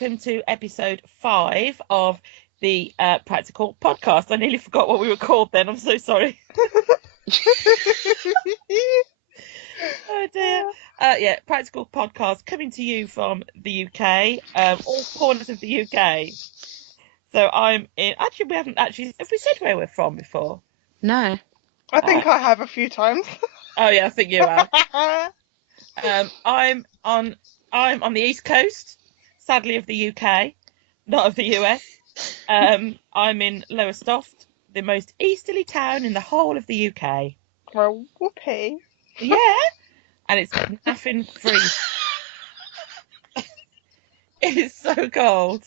welcome to episode 5 of the Practical Podcast. I nearly forgot what we were called then. I'm so sorry. Oh dear. Practical Podcast coming to you from the UK, all corners of the UK. So I'm in. Actually, we haven't actually. Have we said where we're from before? No. I think I have a few times. Oh yeah, I think you have. I'm on the East Coast, sadly, of the UK, not of the US. I'm in Lowestoft, the most easterly town in the whole of the UK. Well, whoopee. Yeah, and it's nothing free. It is so cold.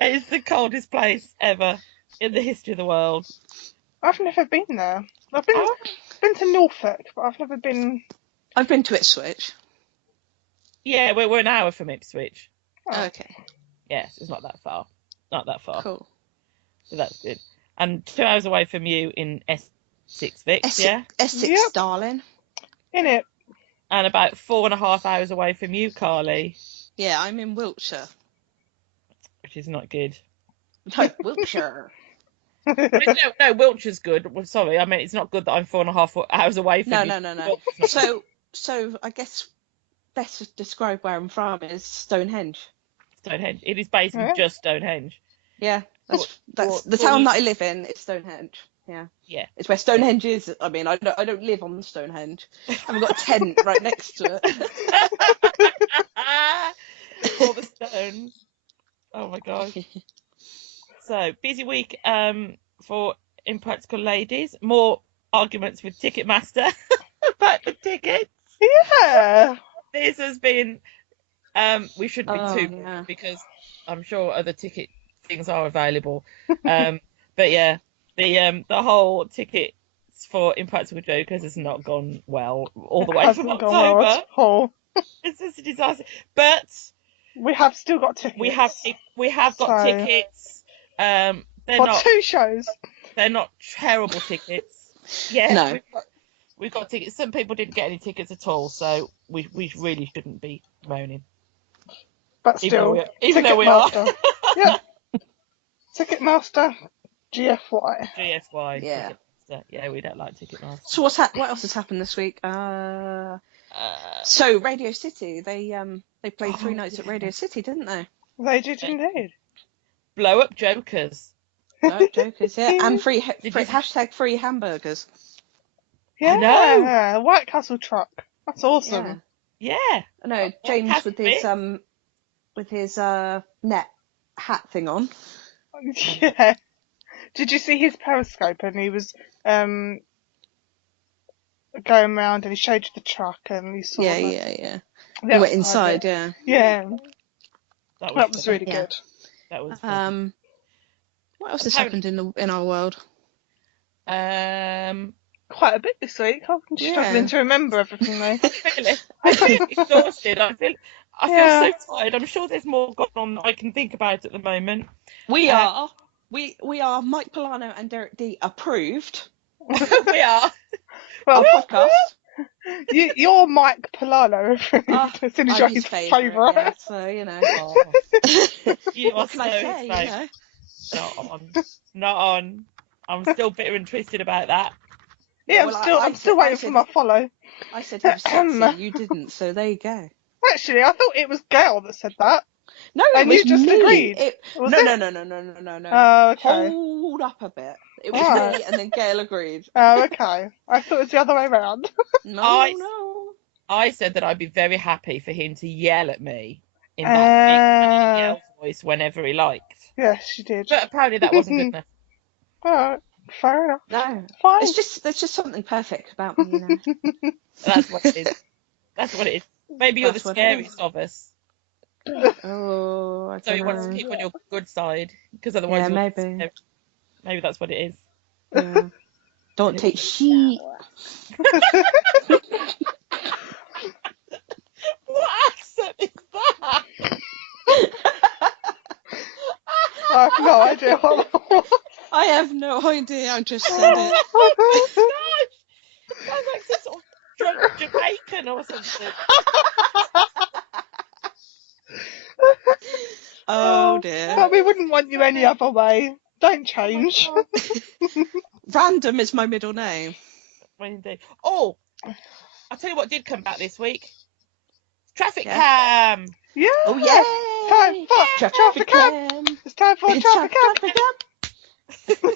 It's the coldest place ever in the history of the world. I've never been there. I've been to Norfolk, but I've never been. I've been to Ipswich. Yeah, we're an hour from Ipswich. Oh. Okay. Yes, it's not that far. Not that far. Cool. So that's good. And 2 hours away from you in Essex, Vic, yeah? Essex, Yep. darling. In it. And about 4.5 hours away from you, Carly. Yeah, I'm in Wiltshire. Which is not good. No, Wiltshire. No, Wiltshire's good. Well, sorry, I mean, it's not good that I'm 4.5 hours away from you. No. So I guess best to describe where I'm from is Stonehenge. Stonehenge. It is basically just Stonehenge. Yeah, that's the What town you- that I live in. It's Stonehenge. Yeah. Yeah. It's where Stonehenge is. I mean, I don't live on Stonehenge. I've got a tent right next to it. All the stones. Oh my gosh. So, busy week for Impractical Ladies. More arguments with Ticketmaster about the tickets. Yeah. This has been, we shouldn't be too yeah. because I'm sure other ticket things are available. But yeah, the whole tickets for Impractical Jokers has not gone well all the way from Hasn't gone well October. at all. It's just a disaster. But We have still got tickets. we have got So- tickets. They're For not 2 shows. they're not terrible tickets. Yeah, No. we've got tickets. Some people didn't get any tickets at all, so we really shouldn't be moaning. But still. Even though we are. Ticketmaster. Yeah. Ticketmaster. GFY. GFY. Yeah. Ticketmaster. Yeah, we don't like Ticketmaster. So what else has happened this week? So Radio City, they played 3 nights at Radio City, didn't they? They did indeed. Blow up Jokers. No, Jokers, yeah, and free you- hashtag free hamburgers. Yeah. know. White Castle truck. That's awesome. Yeah. I know James Has with to his net hat thing on. Yeah. Did you see his Periscope? And he was going around and he showed you the truck and you saw Yeah. the We went outside inside, of it. yeah. Yeah. That was fun. really Yeah. good. That was fun. What else has happened in our world? Quite a bit this week. I'm Yeah. struggling to remember everything though. Really, I feel exhausted. I feel Yeah. so tired. I'm sure there's more going on that I can think about at the moment. We are Mike Polano and Derek D approved We are. Well, podcast. you're Mike Polano as soon as you're I'm his his favourite. yeah, so you know. You are What can so I say? his You favourite. know. Not on. I'm still bitter and twisted about that. Yeah, Well, I'm still waiting for my follow. I said he was sexy, you didn't, so there you go. Actually, I thought it was Gail that said that. No, it And was you just me. agreed? No. Oh, okay. Hold up a bit. It was Alright. me, and then Gail agreed. Oh, okay. I thought it was the other way round. No. I said that I'd be very happy for him to yell at me in that big yell voice whenever he liked. Yes, you did. But apparently that wasn't good enough. Oh, fair enough. No. Fine. There's just something perfect about me, you know. That's what it is. That's what it is. Maybe you're That's the what it scariest of us. Oh, I So you don't want to know. keep on your good side, because otherwise Yeah, you'll be maybe. scared. Maybe that's what it is. Yeah. Don't take shit. What accent is that? I have no idea what that was. I have no idea. I just said it. Oh my gosh! Sounds like some sort of drunk Jamaican or something. dear. But we wouldn't want you any other way. Don't change. Oh, my God. Random is my middle name. Indeed. Oh, I'll tell you what did come back this week. Traffic Yeah. cam. Yeah. Oh, yay! Time for traffic cam. It's time for traffic cam.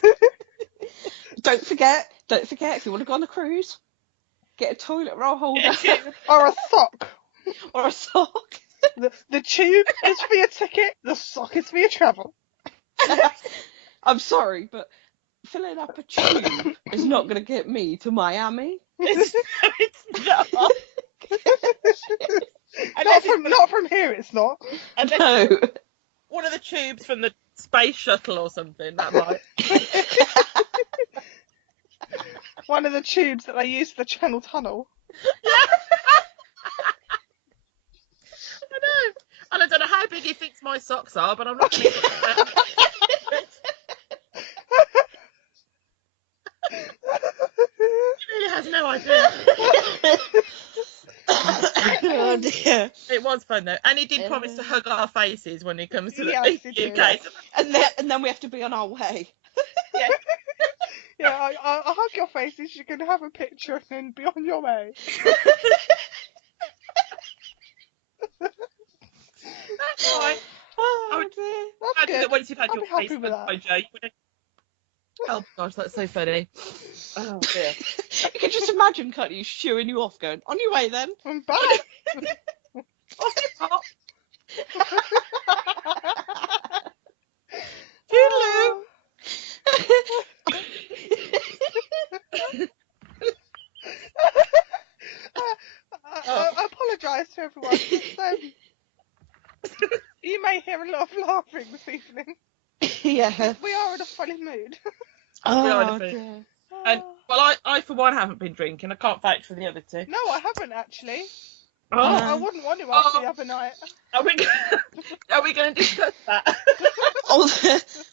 Don't forget, if you want to go on a cruise, get a toilet roll holder Or a sock. or a sock. The tube is for your ticket. The sock is for your travel. I'm sorry, but filling up a tube is not going to get me to Miami. It's not. Not from here, it's not. Unless No. one of the tubes from the space shuttle or something. That might. One of the tubes that they use for the Channel Tunnel. I know. And I don't know how big he thinks my socks are, but I'm not going to get that. He really has no idea. Oh dear. It was fun though, and he did promise to hug our faces when he comes to the Yes, he did. UK. And then we have to be on our way. Yeah, I'll hug your faces. You can have a picture and then be on your way. That's fine. Oh dear. That's good. Once you've had I'll your be happy face with hugged that. by Joe, you wouldn't. Oh gosh, that's so funny. Oh dear. You can just imagine, can't you, shooing you off, going, on your way then. I'm back. Oh, Toodaloo. I apologise to everyone. You may hear a lot of laughing this evening. Yeah. We are in a funny mood. Oh dear. dear. And well, I for one haven't been drinking. I can't vouch for the other two. No, I haven't actually. Oh, I wouldn't want to after the other night. are we going to discuss that?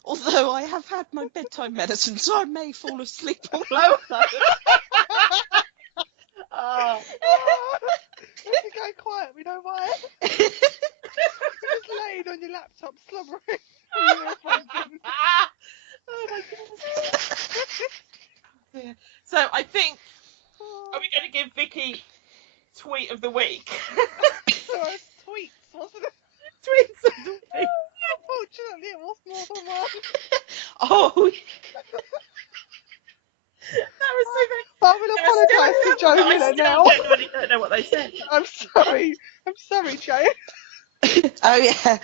Although I have had my bedtime medicine, so I may fall asleep all Oh. over. Oh. If you go quiet, we know why. You're just laying on your laptop slobbering. Oh my goodness. So I think, are we going to give Vicky tweet of the week? So it's tweets, wasn't it? Tweets of the week. Unfortunately, it was more than one. Oh, That was so good. I will apologise to Joe I Miller still now. genuinely don't know what they said. I'm sorry, Joe. oh yeah.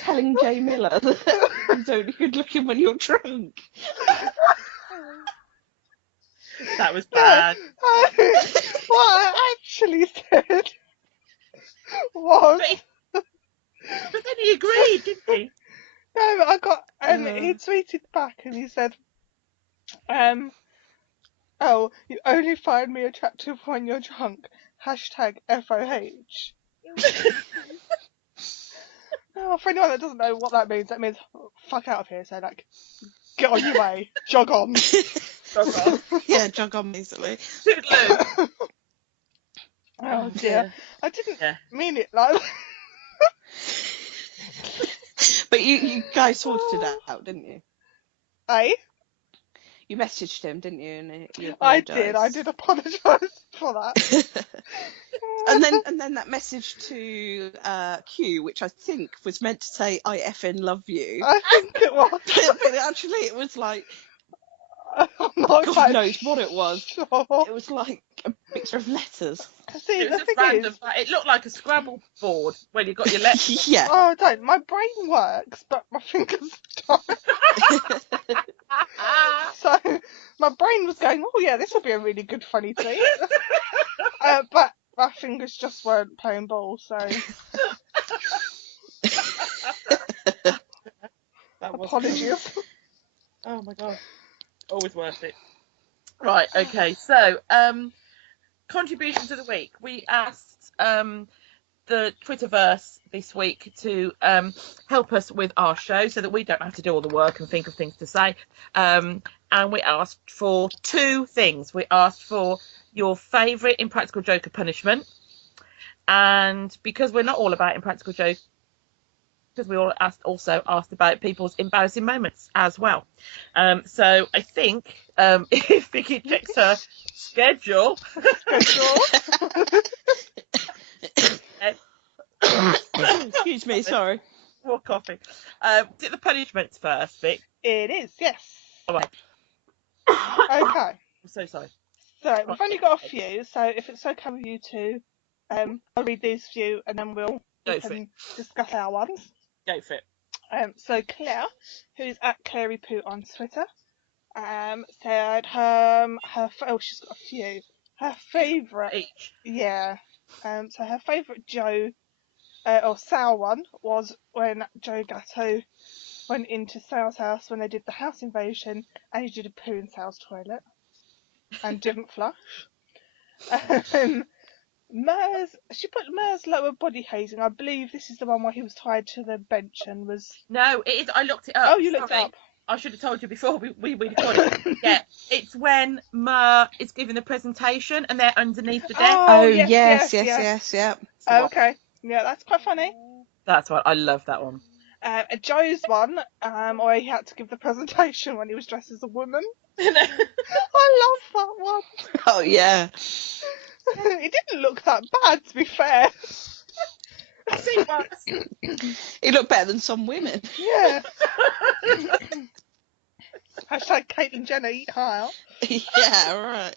Telling Jay Miller that he's only good looking when you're drunk. That was bad. What I actually said was... But then he agreed, didn't he? No, but I got... And he tweeted back and he said, oh, you only find me attractive when you're drunk. #FOH. Oh, for anyone that doesn't know what that means fuck out of here. So, like, get on your way. Jog on. Jog on. Yeah, jog on basically. Toodaloo. Oh, dear. I didn't mean it like that. But you guys sorted it out, didn't you? Eh? You messaged him, didn't you? And you I apologised. did apologise for that. and then that message to Q, which I think was meant to say "I effing love you," I think it was. but actually it was like I'm not God quite knows what it was. Sure. It was like a mixture of letters. See, It the was thing just random. is, It looked like a Scrabble board when you got your letters. Yeah. oh, don't. My brain works, but my fingers don't. So my brain was going, oh yeah, this will be a really good funny tweet. But my fingers just weren't playing ball, so apologies. Oh my god. Always worth it. Right, okay. So, contributions of the week. We asked the Twitterverse this week to help us with our show so that we don't have to do all the work and think of things to say. And we asked for two things. We asked for your favourite Impractical Joker punishment. And because we're not all about Impractical Joker because we all also asked about people's embarrassing moments as well. So I think if Vicky checks her schedule. Excuse me, sorry. More coffee. Did the punishments first, Vic? It is, yes. All right. Okay. I'm so sorry. So we've only got a few, so if it's okay with you two, I'll read these few and then we can discuss our ones. Go for it. So Claire, who's at Clary Poo on Twitter, said she's got a few. Her favourite, Each. yeah. So her favourite Joe or Sal one was when Joe Gatto went into Sal's house when they did the house invasion, and he did a poo in Sal's toilet and didn't flush. She put Mers lower body hazing. I believe this is the one where he was tied to the bench and was. No, it is. I looked it up. Oh, you looked it up. I should have told you before we recorded. Yeah, it's when Mer is giving the presentation and they're underneath the desk. Oh, yes, yeah. Oh, okay, yeah, that's quite funny. That's what I love that one. Joe's one, where he had to give the presentation when he was dressed as a woman. I love that one. Oh yeah. It didn't look that bad, to be fair. He looked better than some women. Yeah. Hashtag Caitlyn Jenner eat higher. Yeah,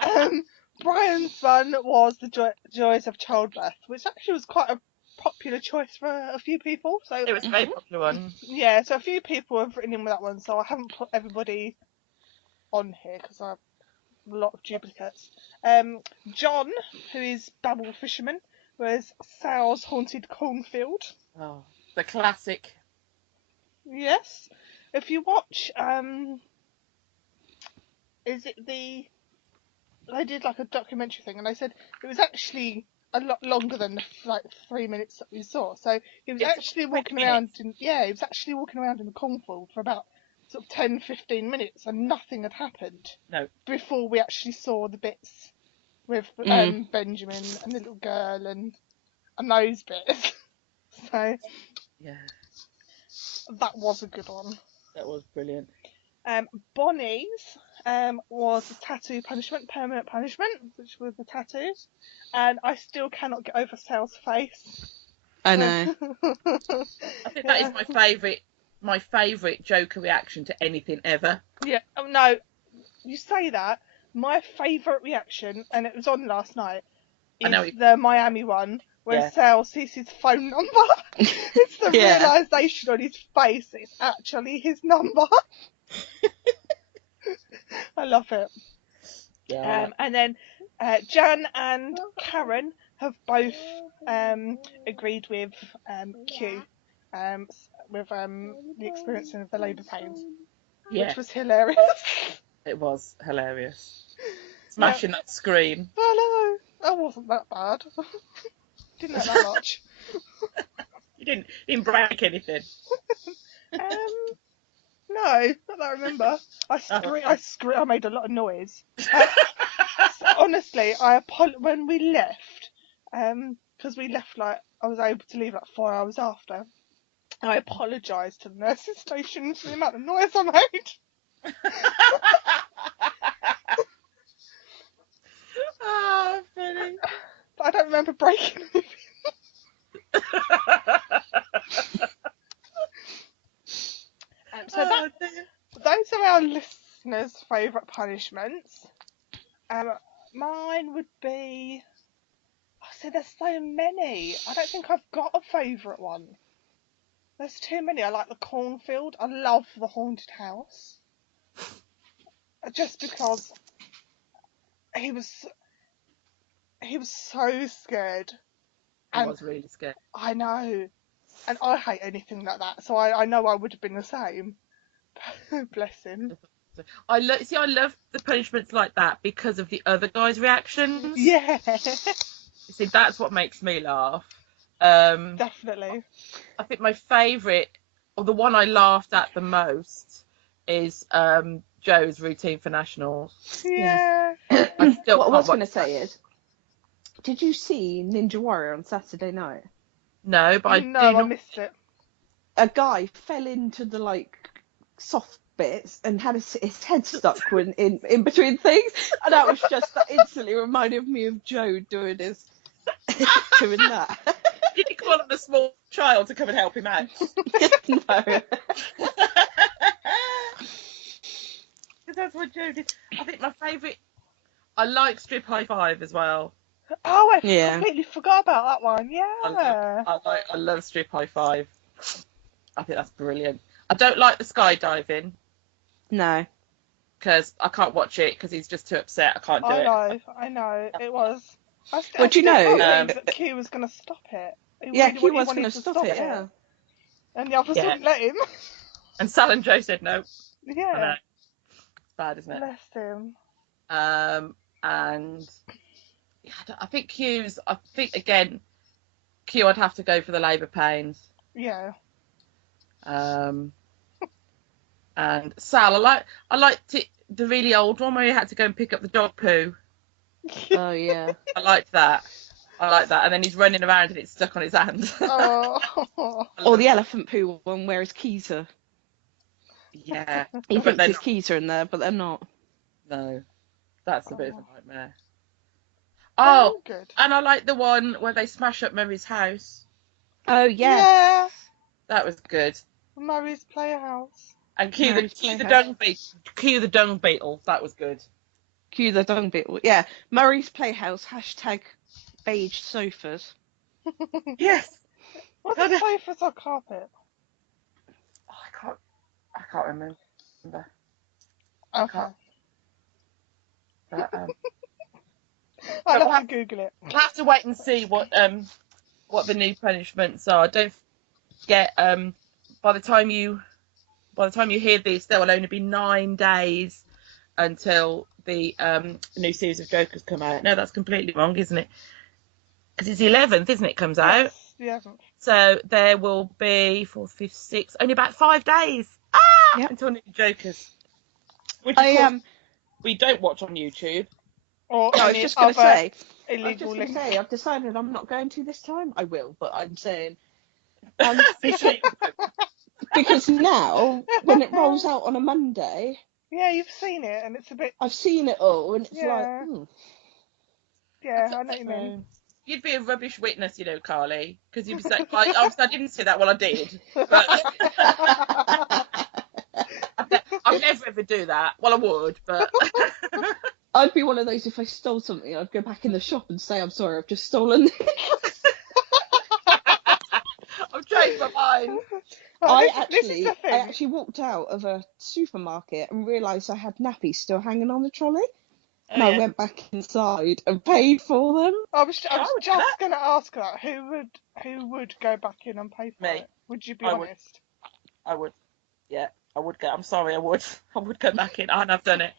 right. Brian's one was the joys of childbirth, which actually was quite a popular choice for a few people. So it was a very popular one. Yeah, so a few people have written in with that one, so I haven't put everybody on here because I have a lot of duplicates. John, who is Babble Fisherman, was Sal's haunted cornfield. Oh, the classic. Yes. If you watch, they did like a documentary thing, and they said it was actually a lot longer than the 3 minutes that we saw. So he was actually walking around in the cornfield for about sort of 10-15 minutes, and nothing had happened. No. Before we actually saw the bits with Benjamin and the little girl and those bits. So yeah, that was a good one. That was brilliant. Bonnie's was the tattoo punishment, permanent punishment, which was the tattoos, and I still cannot get over Sal's face. I know. I think that is my favourite Joker reaction to anything ever. Yeah. Oh no, you say that. My favourite reaction, and it was on last night, is the Miami one, when Sal sees his phone number. It's the realisation on his face that it's actually his number. I love it. Yeah. And then Jan and Karen have both agreed with Q with the experiencing of the labour pains, which was hilarious. It was hilarious. Smashing that screen. I know. That wasn't that bad. Didn't have that much. You didn't break anything. No, not that I remember. I made a lot of noise. Honestly, when we left, because we left I was able to leave 4 hours after. I apologised to the nursing station for the amount of noise I made. Oh, funny. But I don't remember breaking anything. Those are our listeners' favourite punishments. Mine would be. There's so many. I don't think I've got a favourite one. There's too many. I like the cornfield. I love the haunted house. Just because he was so scared. I was really scared. I know. And I hate anything like that, so I know I would have been the same. Bless him. I love the punishments like that because of the other guys' reactions. Yeah. You see, that's what makes me laugh. Definitely. I think my favourite, or the one I laughed at the most, is Joe's routine for nationals. Yeah. What I was going to say is, did you see Ninja Warrior on Saturday night? No, but I No, do I not. missed it. A guy fell into the like soft bits and had his head stuck in between things, and that was just that instantly reminded me of Joe doing his doing that. Did he call on a small child to come and help him out? No. Because that's what Joe did. I think my favourite. I like Strip High Five as well. Oh, I Yeah. completely forgot about that one. Yeah. I love Strip High Five. I think that's brilliant. I don't like the skydiving No. because I can't watch it because he's just too upset. I can't do it. I know. It was. Well, do you still know? can't believe that Q was going to stop it. Yeah, he was wanted going to stop it. Yeah. And the others Yeah. wouldn't let him. And Sal and Joe said no. I know. Yeah. It's bad, isn't it? Bless him. And yeah, I think again, Q, I'd have to go for the labour pains. Yeah. And Sal, I liked it, the really old one where he had to go and pick up the dog poo. Oh yeah. I liked that. And then he's running around and it's stuck on his hand. Oh. Or the elephant poo one where his keys are. Yeah. He But thinks they're his not. keys are in there, but they're not. No. That's a bit of a nightmare. Oh, Oh, good. and I like the one where they smash up Murray's house. Oh yeah. Yeah. That was good. Murray's Playhouse. And Cue Mary's the Playhouse. dung beetle. That was good. Cue the dung beetle. Yeah. Murray's Playhouse. # beige sofas. Yes. Was it sofas or carpet? Oh, I can't remember. Okay. But, I'll have to Google it. we'll have to wait and see what the new punishments are. Don't forget, by the time you hear this, there will only be 9 days until the new series of Jokers come out. No, that's completely wrong, isn't it? Because it's the 11th, isn't it? Comes out. Yes, the 11th. So there will be 4th, 5th, 6th, only about 5 days. Yep. Until new Jokers. Which of course, we don't watch on YouTube. Or No, I was just going to say. illegal links. I've decided I'm not going to this time. I will, but I'm saying because now when it rolls out on a Monday. Yeah, you've seen it, and it's a bit. I've seen it all, and it's Yeah. like. Yeah, I know what you mean. You'd be a rubbish witness, you know, Carly, because you'd be saying, like, I didn't say that, well, I did. But I'd never ever do that. Well, I would, but... I'd be one of those, if I stole something, I'd go back in the shop and say, I'm sorry, I've just stolen this. I've changed my mind. I actually walked out of a supermarket and realised I had nappies still hanging on the trolley. And I went back inside and paid for them. I was just going to ask that. Who would go back in and pay for it? Would you be honest? I would. Yeah, I would go. I'm sorry, I would. I would go back in, and I've done it.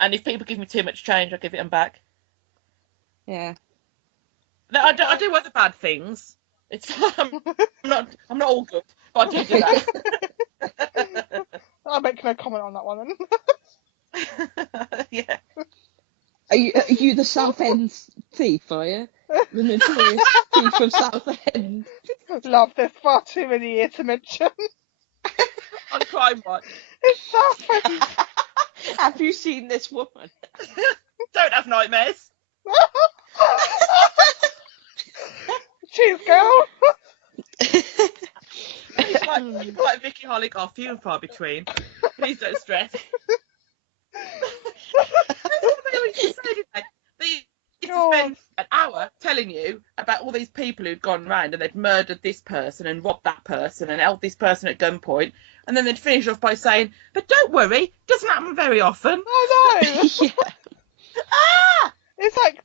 And if people give me too much change, I'll give it them back. Yeah. No, I do other bad things. It's I'm not all good, but I do that. I'll make no comment on that one then. Yeah. Are you the South End thief, are you? The notorious thief from South End. Love, there's far too many here to mention. On Crime Watch. It's South End. Have you seen this woman? Don't have nightmares. Cheers, girl. People like Vicky Hollick are few and far between. Please don't stress. They used to spend an hour telling you about all these people who'd gone round and they'd murdered this person and robbed that person and held this person at gunpoint, and then they'd finish off by saying, "But don't worry, doesn't happen very often." I know. Yeah. It's like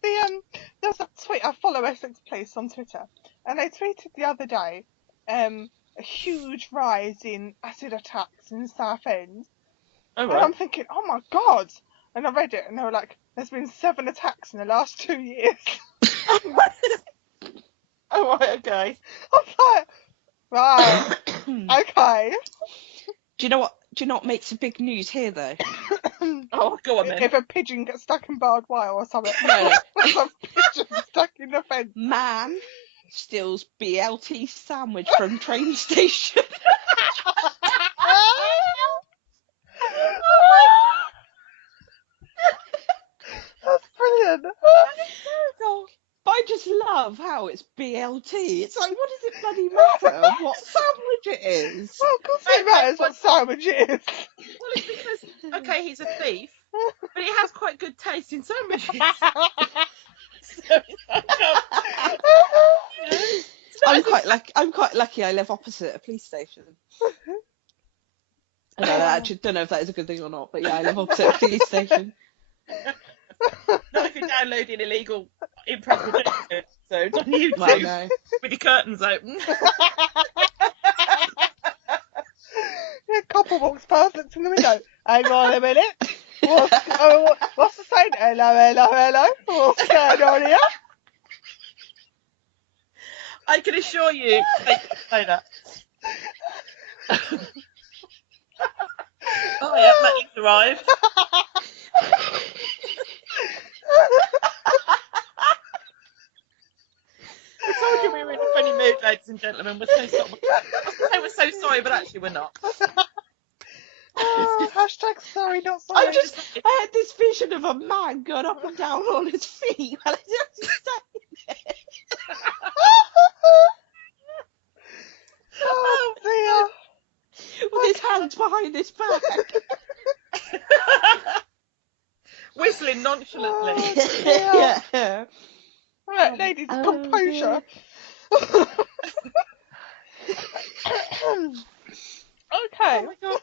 there's a tweet. I follow Essex Police on Twitter, and they tweeted the other day a huge rise in acid attacks in Southend. Oh, And right. I'm thinking, oh my god! And I read it, and they were like, "There's been 7 attacks in the last 2 years." Oh, right, okay. I'm like, right, okay. Do you know what makes a big news here though? Oh, go on then. If a pigeon gets stuck in barbed wire or something. No. Some pigeon stuck in the fence. Man steals BLT sandwich from train station. That's brilliant. But I just love how it's BLT. It's like, what does it bloody matter what sandwich it is? Well, of course it matters what sandwich it is. Well, it's because, okay, he's a thief, but he has quite good taste in sandwiches. I'm quite lucky I live opposite a police station. I actually don't know if that is a good thing or not, but yeah, I live opposite a police station. Not if you're downloading illegal Impractical Joker episodes on YouTube Well, no. with your curtains open. A couple walks past, looks in the window. Hang on a minute. What's the saying? Hello, hello, hello. What's going on here? I can assure you they can say that. Oh yeah, Matt's arrived. I told you we were in a funny mood, ladies and gentlemen. We're so sorry. I was so sorry, but actually we're not. Hashtag sorry, not sorry. I had this vision of a man going up and down on his feet while I was saying it. Oh dear. With his hands behind his back. Whistling nonchalantly. Yeah. Right, ladies, composure. Okay. Oh my God.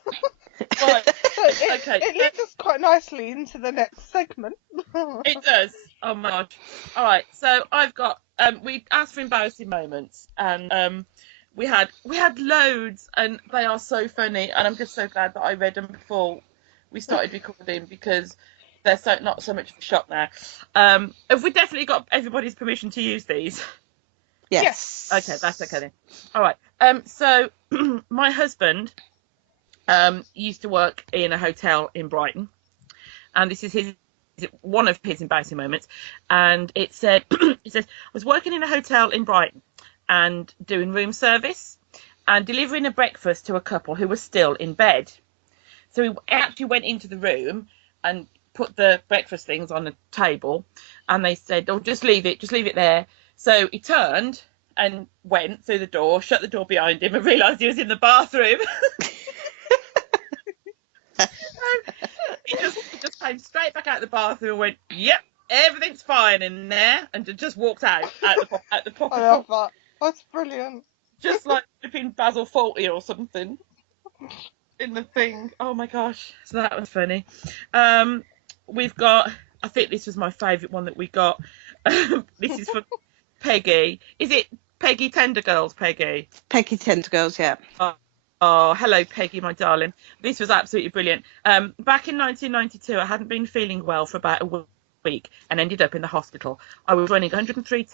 Right. Okay. It leads us quite nicely into the next segment. It does. Oh my God. All right. So I've got. We asked for embarrassing moments, and we had loads, and they are so funny. And I'm just so glad that I read them before we started recording because they're not so much of a shock now. Have we definitely got everybody's permission to use these? Yes. Okay, that's okay then. All right. So my husband used to work in a hotel in Brighton, and this is one of his embarrassing moments. And it says, I was working in a hotel in Brighton and doing room service and delivering a breakfast to a couple who was still in bed. So he actually went into the room and put the breakfast things on the table, and they said, "Oh, just leave it there." So he turned and went through the door, shut the door behind him, and realised he was in the bathroom. He just came straight back out of the bathroom and went, "Yep, everything's fine in there," and just walked out the proper. I love that. That's brilliant. Just like flipping Basil Fawlty or something in the thing. Oh my gosh, so that was funny. We've got, I think this was my favourite one that we got. This is for Peggy. Is it Peggy Tendergirls, Peggy? Peggy Tendergirls, yeah. Oh, hello, Peggy, my darling. This was absolutely brilliant. Back in 1992, I hadn't been feeling well for about a week and ended up in the hospital. I was running 103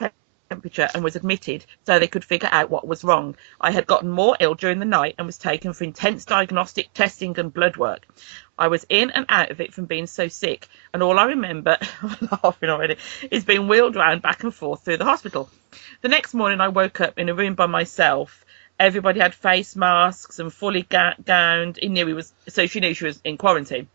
temperature and was admitted so they could figure out what was wrong. I had gotten more ill during the night and was taken for intense diagnostic testing and blood work. I was in and out of it from being so sick, and all I remember, I'm laughing already, is being wheeled round back and forth through the hospital. The next morning I woke up in a room by myself. Everybody had face masks and fully gowned. She knew she was in quarantine.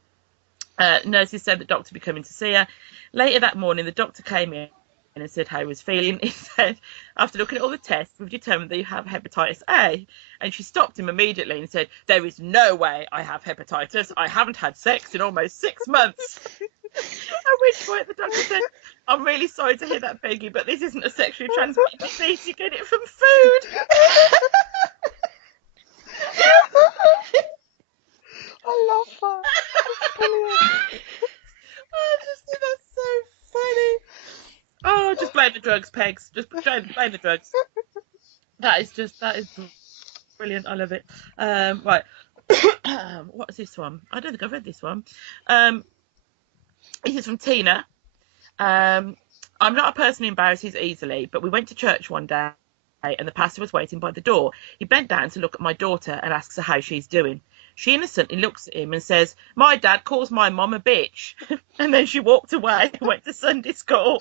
Nurses said the doctor would be coming to see her. Later that morning, the doctor came in and said how he was feeling. He said, "After looking at all the tests, we've determined that you have hepatitis A." And she stopped him immediately and said, "There is no way I have hepatitis. I haven't had sex in almost 6 months." At which point the doctor said, "I'm really sorry to hear that, Peggy, but this isn't a sexually transmitted disease. You get it from food." I love that. That's brilliant. Oh, that's so funny. Oh, just blame the drugs, Pegs. Just blame the drugs. That is brilliant. I love it. Right. What is this one? I don't think I've read this one. This is from Tina. I'm not a person who embarrasses easily, but we went to church one day and the pastor was waiting by the door. He bent down to look at my daughter and asks her how she's doing. She innocently looks at him and says, "My dad calls my mum a bitch." And then she walked away and went to Sunday school.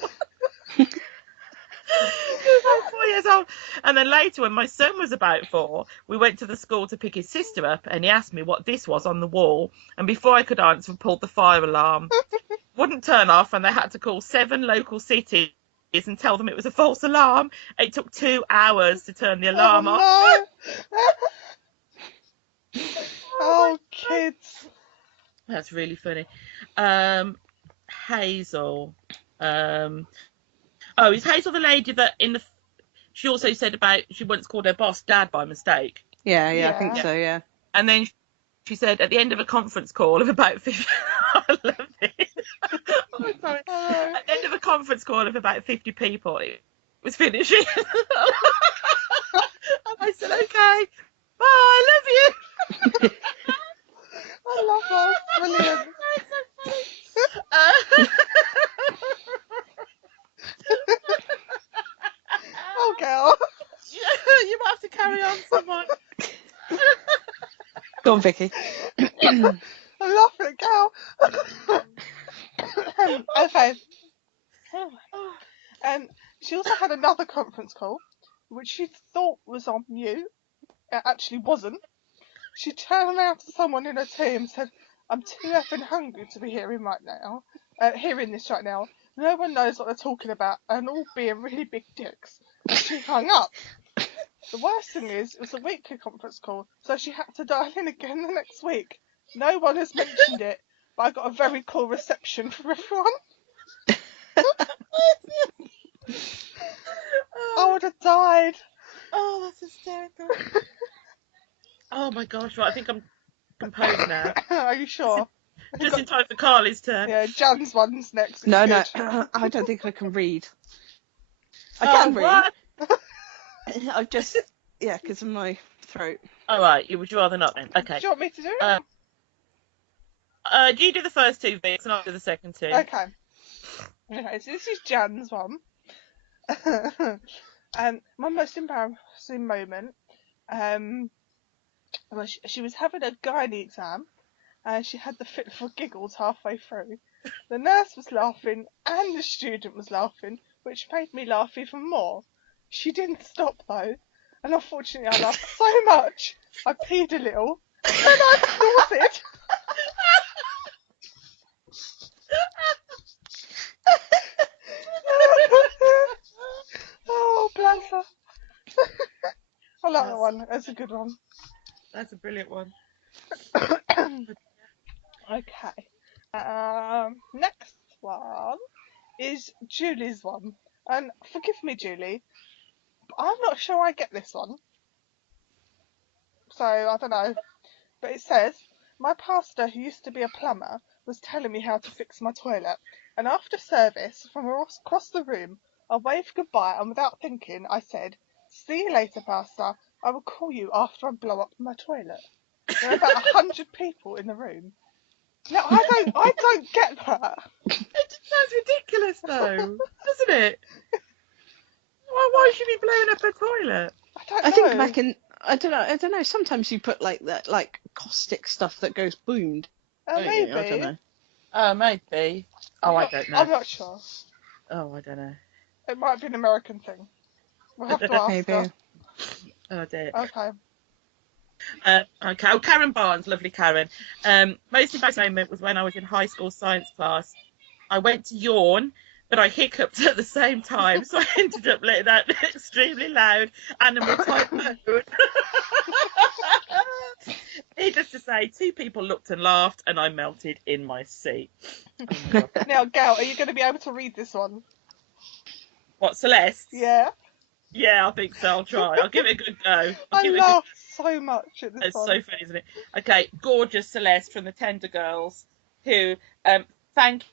years old. And then later, when my son was about 4, we went to the school to pick his sister up, and he asked me what this was on the wall. And before I could answer, pulled the fire alarm. Wouldn't turn off, and they had to call 7 local cities and tell them it was a false alarm. It took 2 hours to turn the alarm off. No. Oh, kids. That's really funny. Hazel. Is Hazel the lady that she also said about she once called her boss Dad by mistake? Yeah, I think so, yeah. And then she said at the end of a conference call of about 50... I love this. Oh, sorry. At the end of a conference call of about 50 people, it was finishing. And I said, okay, bye, I love you. I love that. Brilliant. That's so funny. Oh, girl. You might have to carry on, someone. Go on, Vicky. I love it, girl. Okay. And she also had another conference call, which she thought was on mute. It actually wasn't. She turned around to someone in her team and said, "I'm too effing hungry to be hearing this right now. No one knows what they're talking about, and all being really big dicks." And she hung up. The worst thing is, it was a weekly conference call, so she had to dial in again the next week. No one has mentioned it, but I got a very cool reception from everyone. I would have died. Oh, that's hysterical. Oh my gosh, right, I think I'm composed now. Are you sure? Just in time for Carly's turn. Yeah, Jan's one's next. No, I don't think I can read. I can read. What? I've just, because of my throat. All right, would you rather not then? Okay. Do you want me to do it? Do you do the first 2 bits and I'll do the second 2? Okay, so this is Jan's one. And my most embarrassing moment, she was having a gynae exam and she had the fitful giggles halfway through. The nurse was laughing and the student was laughing, which made me laugh even more. She didn't stop though, and unfortunately I laughed so much I peed a little and I snorted. Oh, bless her. I like that one. That's a good one. That's a brilliant one. Okay. Next one is Julie's one. And forgive me, Julie, but I'm not sure I get this one. So, I don't know. But it says, my pastor, who used to be a plumber, was telling me how to fix my toilet. And after service, from across the room, I waved goodbye and without thinking, I said, "See you later, pastor. I will call you after I blow up my toilet." There are about 100 people in the room. No, I don't get that. It just sounds ridiculous though, doesn't it? Why should he be blowing up a toilet? I think back in, I don't know. Sometimes you put like that, like caustic stuff that goes boomed. Maybe. I don't know. Maybe. Oh, I don't know. I'm not sure. Oh, I don't know. It might be an American thing. We'll have to ask Maybe. her. Oh dear. Okay. Okay. Oh, Karen Barnes, lovely Karen. Most embarrassing moment was when I was in high school science class. I went to yawn, but I hiccuped at the same time, so I ended up letting out an extremely loud animal type moan. Needless to say, 2 people looked and laughed, and I melted in my seat. Now, Gail, are you going to be able to read this one? What, Celeste? Yeah. Yeah, I think so. I'll try. I'll give it a good go. I laughed so much at this It's one. so funny, isn't it? Okay, gorgeous Celeste from the Tender Girls, who thank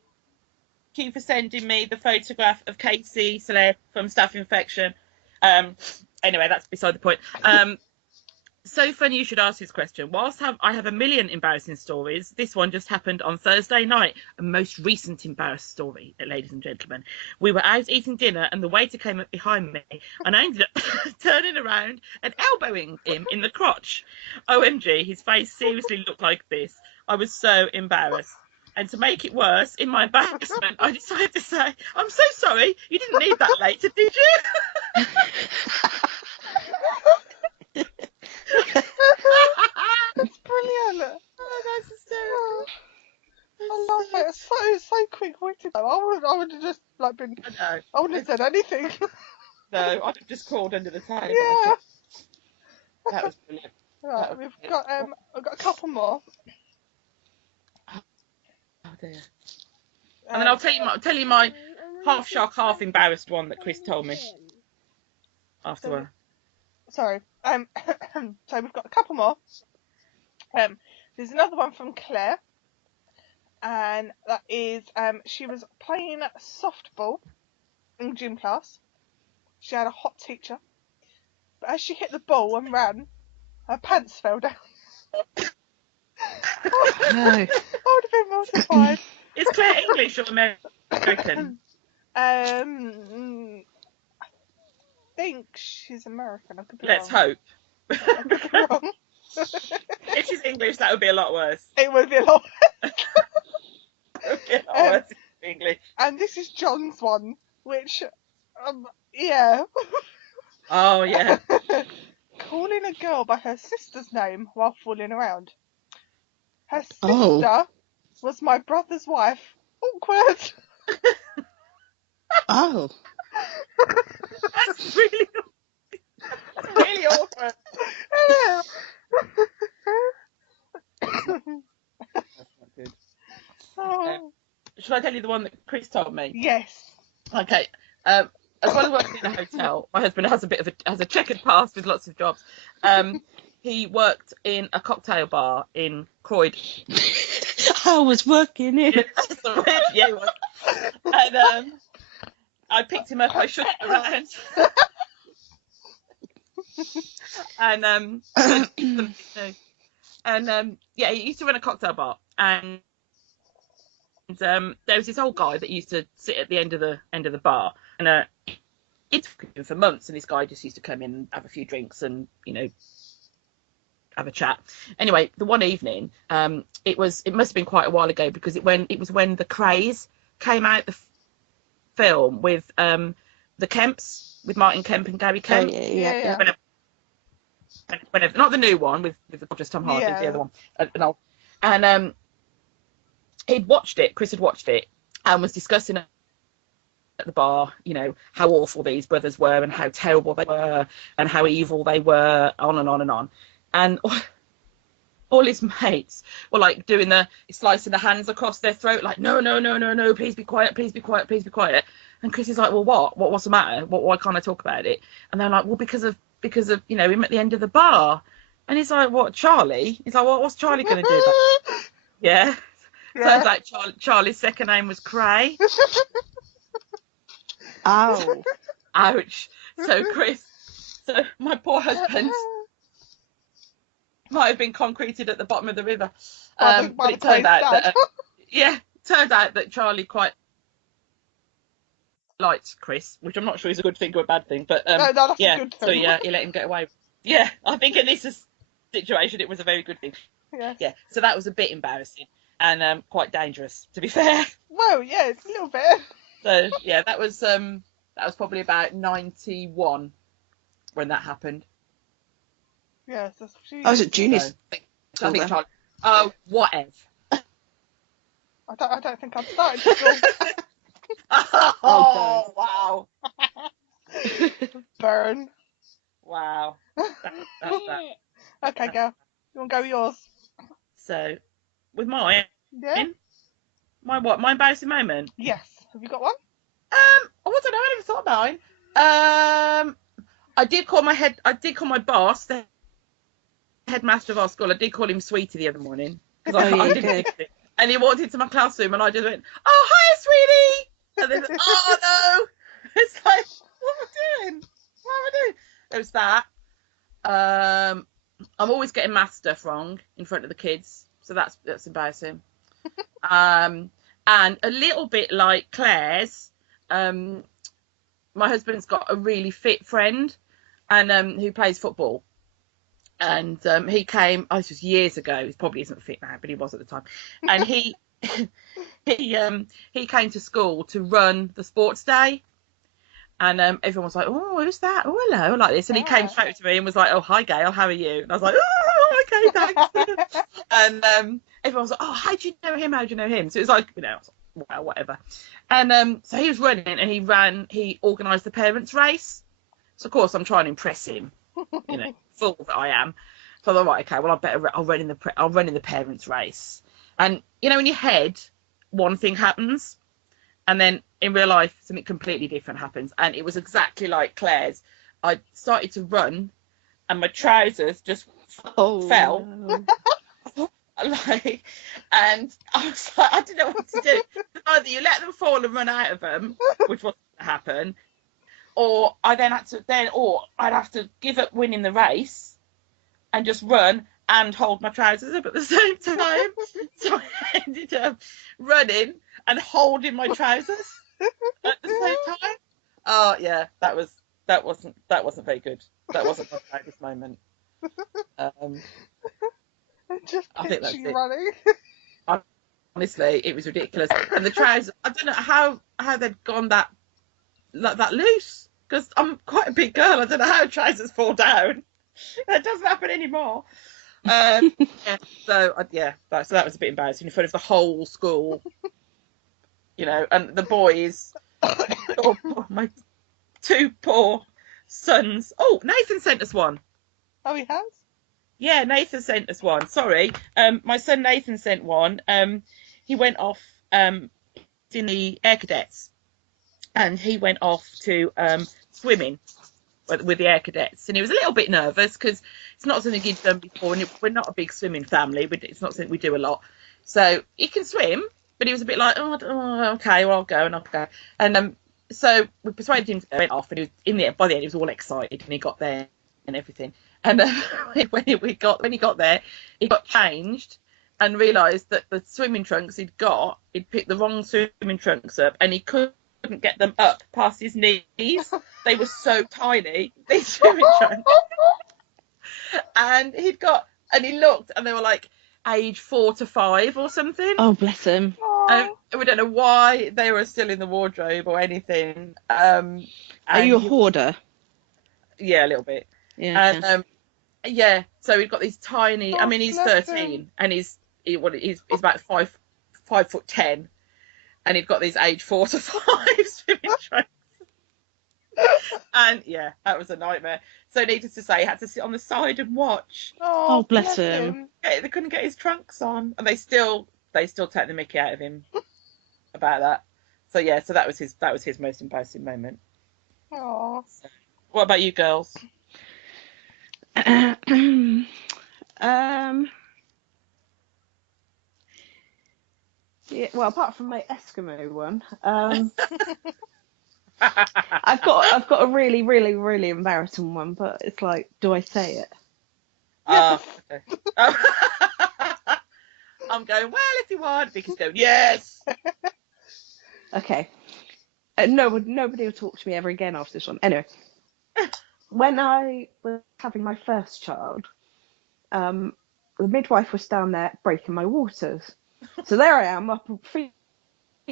you for sending me the photograph of Casey Celeste from Staph Infection. Anyway, that's beside the point. So funny you should ask this question. Whilst I have a million embarrassing stories, this one just happened on Thursday night. A most recent embarrassed story, ladies and gentlemen. We were out eating dinner and the waiter came up behind me and I ended up turning around and elbowing him in the crotch. OMG, his face seriously looked like this. I was so embarrassed. And to make it worse, in my embarrassment, I decided to say, "I'm so sorry, you didn't need that later, did you?" like been. I know. I wouldn't have said anything. No, I'd have just crawled under the table. Yeah. That was brilliant. Right, That was we've brilliant. got I've got a couple more. Oh dear. And then I'll tell you my half shocked, half embarrassed one that Chris told me afterward. Sorry. So we've got a couple more. There's another one from Claire, and that is she was playing softball in gym class. She had a hot teacher, but as she hit the ball and ran, her pants fell down. No. I would have been mortified. Is Claire English or American? I think she's American. I could be Let's wrong. hope. I could be wrong. If she's English, that would be a lot worse. It would be a lot. It would be a lot worse if she's English. And this is John's one, which, yeah. Oh, yeah. Calling a girl by her sister's name while fooling around. Her sister Oh. was my brother's wife. Awkward. Oh. That's really awkward. That's not good. Oh. Should I tell you the one that Chris told me? Yes. Okay. As well as working in a hotel, my husband has a checkered past with lots of jobs. He worked in a cocktail bar in Croydon. I was working it. Yeah, he was. And I picked him up. I shook him around. And yeah, he used to run a cocktail bar, and there was this old guy that used to sit at the end of the bar, and it's been for months, and this guy just used to come in and have a few drinks and have a chat. Anyway, the one evening, it must have been quite a while ago, because it was when The Craze came out, the film with the Kemps, with Martin Kemp and Gary Kemp. Yeah. Whenever, not the new one with the gorgeous Tom Hardy, the other one. And Chris had watched it and was discussing at the bar, how awful these brothers were and how terrible they were and how evil they were, on and on and on. And all his mates were like doing slicing the hands across their throat, like, no, please be quiet, please be quiet, please be quiet. And Chris is like, well, what's the matter? Why can't I talk about it? And they're like, well, because of him at the end of the bar. And he's like, what, Charlie? He's like, what's Charlie going to do about it? Yeah. Turns out Charlie's second name was Cray. Ow. Ouch. So my poor husband might have been concreted at the bottom of the river. But it turned out that Charlie quite liked Chris, which I'm not sure is a good thing or a bad thing, but no, that's a good thing. So yeah, he let him get away. Yeah, I think in this situation it was a very good thing. Yes. Yeah, so that was a bit embarrassing and quite dangerous, to be fair. Well, yeah, it's a little bit. So yeah, that was probably about 91 when that happened. Yes, I was at junior. I think Charlie. Oh, whatever. I don't think I've started school. Oh, wow. Burn. Wow. That's that. Okay, girl. You want to go with yours? So, with mine, Yeah. my embarrassing moment. Yes. Have you got one? I don't know. I never thought about mine. I did call my boss, the headmaster of our school. I did call him Sweetie the other morning because I didn't think it. And he walked into my classroom, and I just went, "Oh, hi, Sweetie!" And then, "Oh no!" It's like, what am I doing? What am I doing? It was that. I'm always getting math stuff wrong in front of the kids, so that's embarrassing. And a little bit like Claire's, my husband's got a really fit friend, and who plays football. And he came. This was years ago. He probably isn't fit now, but he was at the time. And he came to school to run the sports day. And everyone was like, "Oh, who's that? Oh, hello," like this. And he came straight to me and was like, "Oh, hi, Gail. How are you?" And I was like, "Oh, okay, thanks." And everyone was like, "Oh, how do you know him? How do you know him?" So it was like, well, whatever. And so he was running, and he organised the parents' race. So of course I'm trying to impress him, fool that I am. So I thought, right, okay, well I'll run in the parents' race. And in your head, one thing happens, and then in real life something completely different happens. And it was exactly like Claire's. I started to run, and my trousers just fell. No. And I was like, I didn't know what to do. Either you let them fall and run out of them, which wasn't going to happen, or I'd have to give up winning the race and just run and hold my trousers up at the same time. So I ended up running and holding my trousers at the same time. Oh yeah, that wasn't very good. That wasn't my proudest moment. Just I think that's pitching it. running. Honestly, it was ridiculous. And the trousers, I don't know how they'd gone that loose, because I'm quite a big girl. I don't know how trousers fall down. That doesn't happen anymore. So that was a bit embarrassing in front of the whole school, and the boys. My two poor sons. Oh, Nathan sent us one. Oh, he has? Yeah, Nathan sent us one. Sorry. My son Nathan sent one. He went off in the Air Cadets, and he went off to swimming with the Air Cadets, and he was a little bit nervous because it's not something he'd done before, and we're not a big swimming family, but it's not something we do a lot. So he can swim, but he was a bit like, okay, well I'll go. And so we persuaded him to go, went off, and by the end he was all excited, and he got there and everything. And when he got there, he got changed and realised that the swimming trunks he'd picked the wrong swimming trunks up, and he couldn't get them up past his knees. They were so tiny, these swimming trunks. And he looked, and they were like age 4 to 5 or something. Oh, bless him. We don't know why they were still in the wardrobe or anything. Are you a hoarder? Yeah, a little bit. Yeah. And so we've got these tiny. I mean, he's 13, him. and he's about 5'10", and he'd got these age 4 to 5 swimming trunks. And that was a nightmare. So needless to say, he had to sit on the side and watch. Oh, bless him. They couldn't get his trunks on, and they still take the mickey out of him about that. So that was his most embarrassing moment. Oh. What about you girls? Yeah, well, apart from my Eskimo one, I've got a really, really, really embarrassing one, but it's like, do I say it? Okay. I'm going, well, if you want. Vicky's going, yes. Okay. Nobody will talk to me ever again after this one. Anyway, when I was having my first child, the midwife was down there breaking my waters. So there I am, feet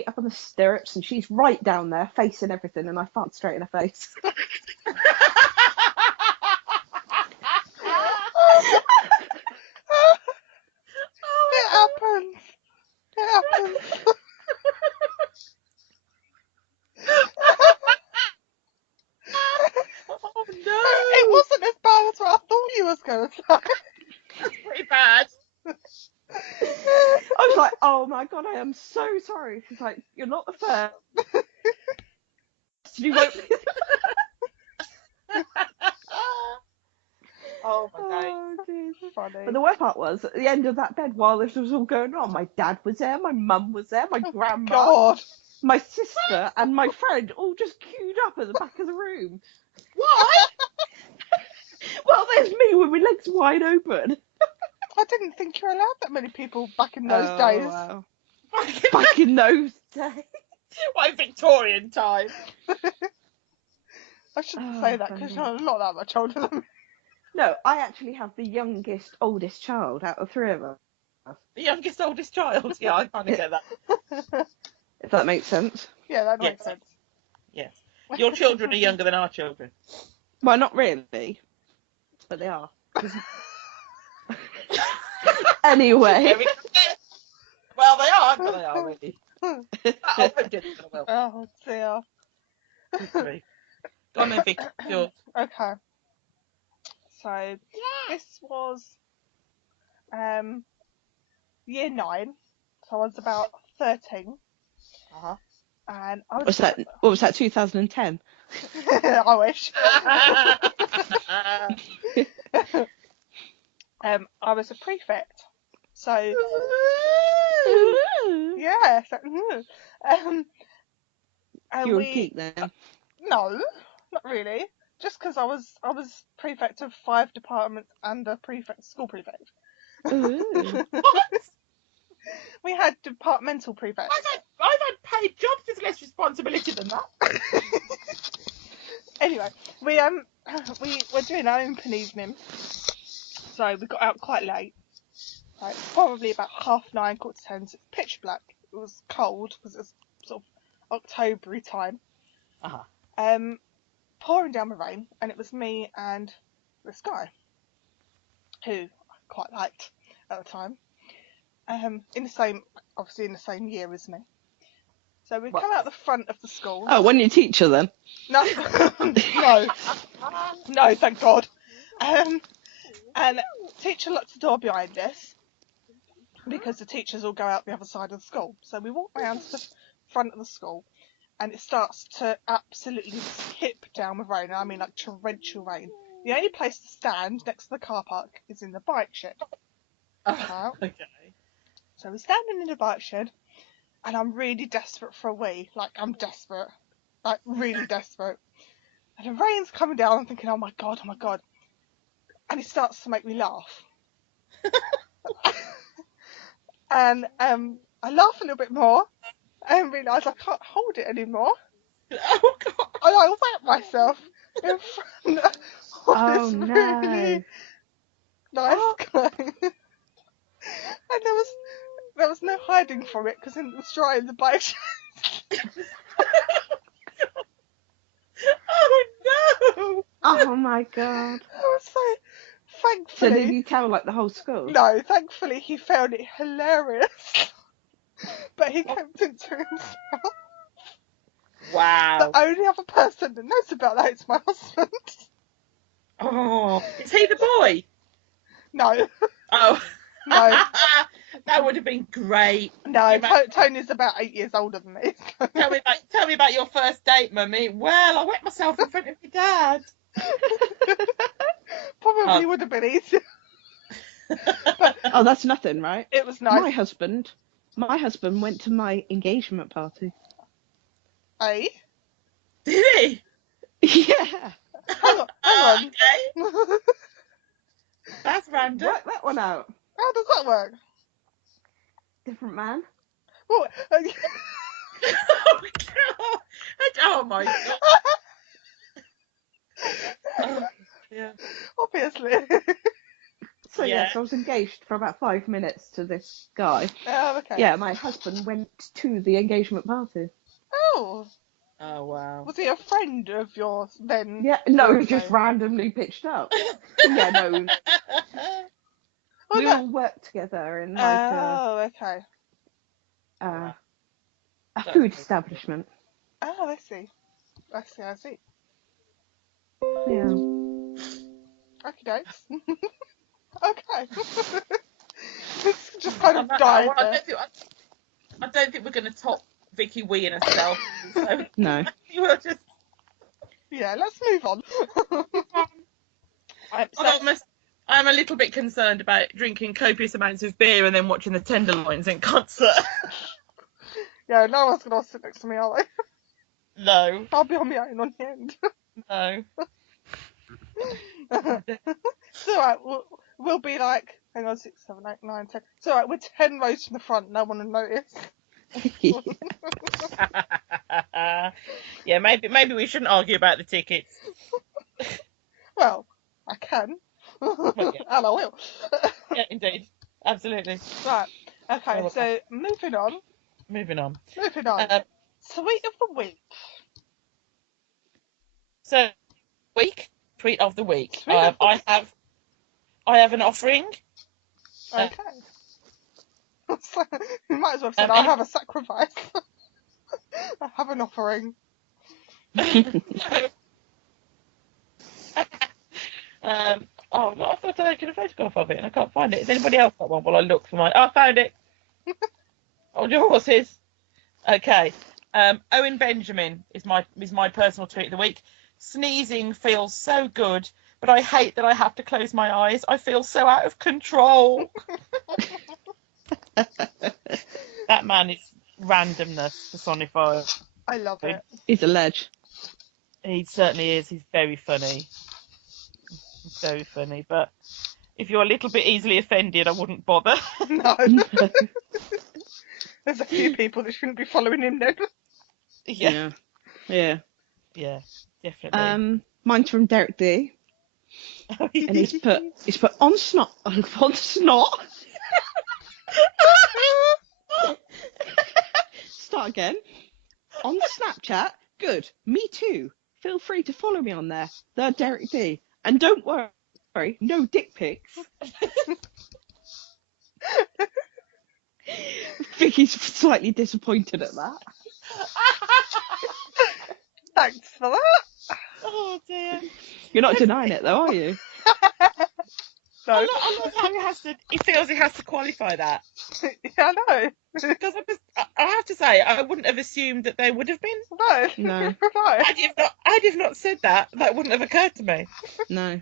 up on the stirrups, and she's right down there, facing everything, and I farted straight in her face. It happens. Oh no! It wasn't as bad as what I thought you was going to say. That's pretty bad. I was like, oh my god, I am so sorry. She's like, you're not the first. You won't be. Oh my god. Oh, geez. Funny. But the worst part was, at the end of that bed, while this was all going on, my dad was there, my mum was there, my grandma, God. my sister, and my friend all just queued up at the back of the room. Why? Well, there's me with my legs wide open. I didn't think you were allowed that many people back in those days. Wow. Back in those days. Why Victorian time? I shouldn't say that because you're not that much older than me. No, I actually have the oldest child out of 3 of us. The youngest, oldest child. Yeah, I kind of get that. If that makes sense. Yeah, that makes sense. Yes. Your children are younger than our children. Well, not really, but they are. Anyway. Well, they aren't, but they are really. Oh, I won't do this, but I will. Oh dear. Sorry. Go on then, Vicky. Yours. Okay. So this was year 9. So I was about 13. Uh-huh. And I was What was that? 2010. I wish. I was a prefect. So yeah. So, and You were a geek then. No, not really. Just because I was prefect of 5 departments and a school prefect. Ooh. What? We had departmental prefects. I've had paid jobs with less responsibility than that. Anyway, we were doing our open evening, so we got out quite late. Like probably about 9:30, 10:15. So it's pitch black. It was cold because it was sort of October-y time. Uh-huh. Pouring down the rain, and it was me and this guy, who I quite liked at the time. Obviously in the same year as me. So we come out the front of the school. Oh, wasn't your teacher then? No, no, thank God. And teacher locked the door behind us because the teachers all go out the other side of the school. So we walk round to the front of the school, and it starts to absolutely tip down with rain. I mean, like torrential rain. The only place to stand next to the car park is in the bike shed. Okay. So we're standing in the bike shed, and I'm really desperate for a wee. Like, I'm desperate. Like, really desperate. And the rain's coming down, I'm thinking, oh my God. And it starts to make me laugh. And I laugh a little bit more, and realise I can't hold it anymore. Oh, God. And I wet myself in front of this no. really nice guy. And there was no hiding from it because it was dry in the bike shed. Oh, no. Oh my God. I was so So thankfully. did you tell like the whole school? No, thankfully he found it hilarious. But he kept it to himself. Wow. The only other person that knows about that is my husband. Oh, is he the boy? No, Oh. no, That would have been great. no. Tony's about 8 years older than me. Tell me about your first date, Mummy. Well, I wet myself in front of your dad. Probably would have been easier. Oh, that's nothing, right? It was nice. My husband went to my engagement party. Eh? Did he? Yeah. Hang on. Okay. That's random. Work that one out. How does that work? Different man. What? Oh, God. Oh, my God. Oh, yeah. Obviously. So yes, I was engaged for about 5 minutes to this guy. Oh, okay. Yeah, my husband went to the engagement party. Oh. Oh, wow. Was he a friend of yours then? Yeah, no, he just randomly pitched up. Yeah, no. We all worked together in like okay. a food establishment. Oh, I see. Yeah. Okay, dokes. Okay. It's just kind of died there. I don't think we're going to top Vicky weeing herself. So No. we'll just. Yeah, let's move on. I'm a little bit concerned about drinking copious amounts of beer and then watching the Tenderloins in concert. Yeah, no one's going to sit next to me, are they? No. I'll be on my own on the end. No. It's alright, we'll be like, hang on, 6, 7, 8, 9, 10. It's alright, we're 10 rows from the front, no one will notice. Yeah, maybe we shouldn't argue about the tickets. Well, I can. Well, yeah. And I will. Yeah, indeed. Absolutely. Right, okay, so moving on. Sweet of the week. So, tweet of the week. I have an offering. Okay. You might as well have said, I have a sacrifice. I have an offering. Oh, I thought I took a photograph of it and I can't find it. Has anybody else got one? Well, I look for mine. Oh, I found it. Oh, your horses. Okay. Owen Benjamin is my personal tweet of the week. Sneezing feels so good, but I hate that I have to close my eyes. I feel so out of control. That man is randomness personified. I love it. He's a ledge. He certainly is. He's very funny. Very funny. But if you're a little bit easily offended, I wouldn't bother. No. There's a few people that shouldn't be following him now. Yeah. Yeah. Yeah, definitely. Mine's from Derek D. And he's put on snot. Start again. On Snapchat. Good. Me too. Feel free to follow me on there. The Derek D. And don't worry, no dick pics. Vicky's slightly disappointed at that. Thanks for that. Oh dear. You're not denying it though, are you? No. I love how he feels he has to qualify that. Yeah, I know. Because I have to say, I wouldn't have assumed that they would have been. No. No. Had you not said that, that wouldn't have occurred to me. No.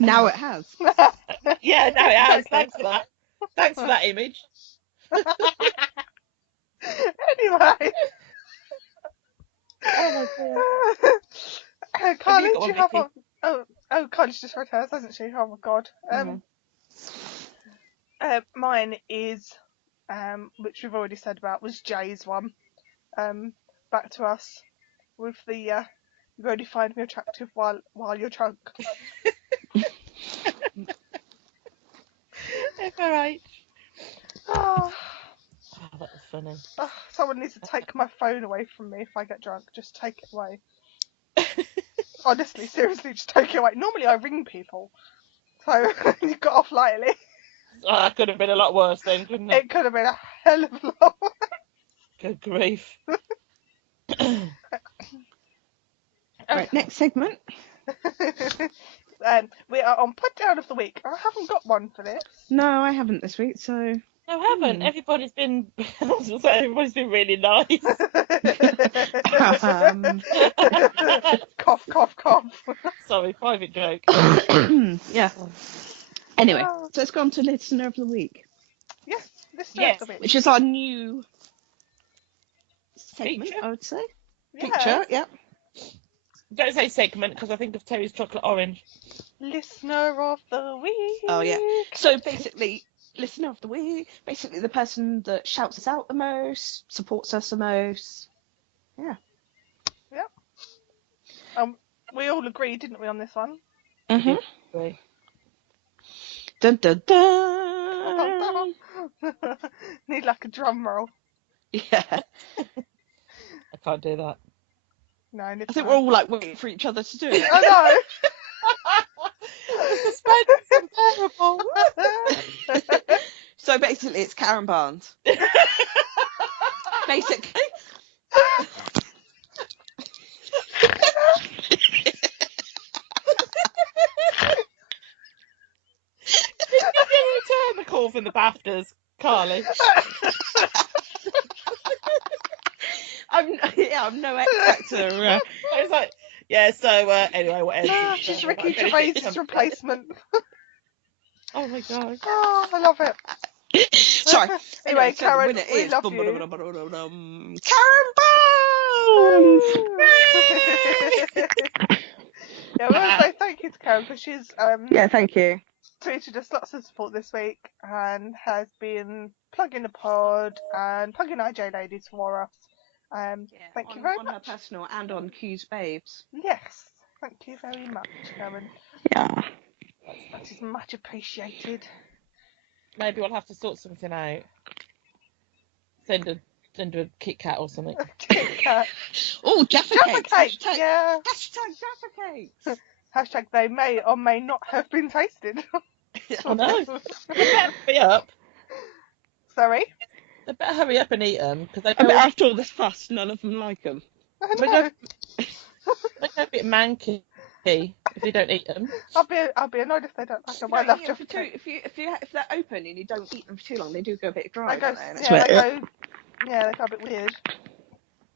Now it has. Yeah, no, it has. Thanks for that. Thanks for that image. Anyway. Oh my dear. Carly, got do you one, have Vicky? one? Oh, Carly's just read hers, hasn't she? Oh my god. Mine is, which we've already said about, was Jay's one. Back to us with the you only find me attractive while you're drunk. FRH. Oh, Oh, that was funny. someone needs to take my phone away from me if I get drunk. Just take it away. Honestly, seriously, just take it away. Normally I ring people, so you got off lightly. Oh, that could have been a lot worse then, couldn't it? It could have been a hell of a lot worse. Good grief. Right, next segment. We are on Put Down of the Week. I haven't got one for this. No, I haven't this week, so... No, I haven't. Everybody's been really nice. Cough, cough, cough. Sorry, private joke. Yeah. Anyway, so let's go on to Listener of the Week. Yes, Listener Yes. of the Week. Which is our new segment, Feature? I would say. Yes. Feature, yeah. Don't say segment because I think of Terry's chocolate orange. Listener of the Week. Oh, yeah. So basically, Listener of the Week, basically the person that shouts us out the most, supports us the most. Yeah. We all agreed, didn't we, on this one? Mm-hmm. Right. Dun, dun, dun. Need like a drum roll. Yeah. I can't do that. No, I think we're all like waiting for each other to do it. I know. The suspense is unbearable. So basically, it's Karen Barnes. Basically. Did you return the call from the BAFTAs, Carly? I'm no X Factor. I was like, yeah, so anyway, whatever. No, she's Ricky Gervais's replacement. Oh my god. Oh, I love it. Sorry. Anyway, so Karen, the winner we is love you. Karen Barnes! Yeah, we want to say thank you to Karen because she's Yeah, thank you. tweeted us lots of support this week and has been plugging the pod and plugging IJ Ladies for us. Thank you very on much. her personal and on Q's Babes. Yes, thank you very much, Karen. Yeah. That is much appreciated. Maybe we'll have to sort something out. Send a Kit Kat or something. Kit Kat. Oh, Jaffa Cakes. Cakes, Hashtag, yeah. hashtag Jaffa Cakes. Hashtag they may or may not have been tasted. I know. They better be up. Sorry? They better hurry up and eat them because they I bet go after all this fuss, none of them like them. I they know. go a bit manky if you don't eat them. I'll be annoyed if they don't like them. I love Jaffa cake. If they're open and you don't eat them for too long, they do go a bit dry. They go, Don't they? they go a bit weird.